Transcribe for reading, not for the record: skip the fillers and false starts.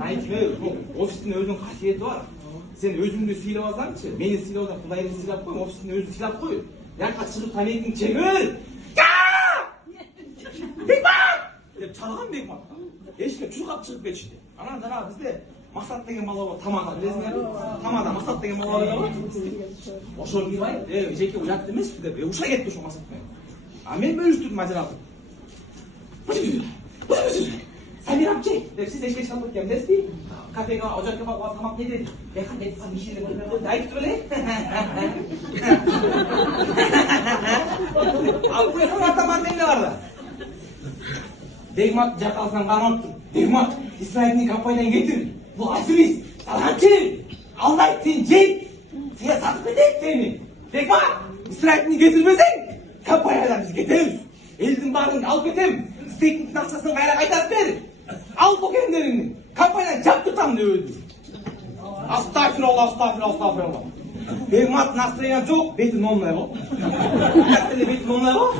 Айтма, офистің өзінің қасиеті бар. Сен өзіңді сыйлап алсаңшы, мені сыйлап алсаң, Құдайды сыйлап қой, офистің өзін сыйлап қой. Жаққа шығып тамегіңді чегір! Бекмат! Деп чалған Бекматқа. Ешкім чурқап шығып кетші. Ана жаңағы бізде Мақсат деген бала бар, Тамада, білесіңдер? Тамада Мақсат деген бала бар. Ошол кибай, жеке уят емес деп, уша кетті ошо Мақсатпен. А мен бөлістірдім ажыралып. Самирам чек, деп сіз ешке шалып өткен, білесіз? Кафеге, ожарқа бағуға тамақ не деді? Яқан деді, қан ешелі көрді, айтып біле? Ал бұйқын атаман денде барды. Бегмат жақалсынан қамаптым. Бегмат, Исраилдың компаниядан кетір. Бұл асымыз, саған келем. Алдай, сен жей. Сен сатып кетейік сені. Бегмат, Исраилдың кетірмесең, компаниядан біз кетеміз. Елдің бағын алып кетем. Стейктің ақшасын қайра қайтарып бер. Ал көкендеріңді. Компаниядан жап тұтам деп өлді. Астағфиралла. Бегмат настроение жоқ, беті нолнай ғой. Беті нолнай ғой.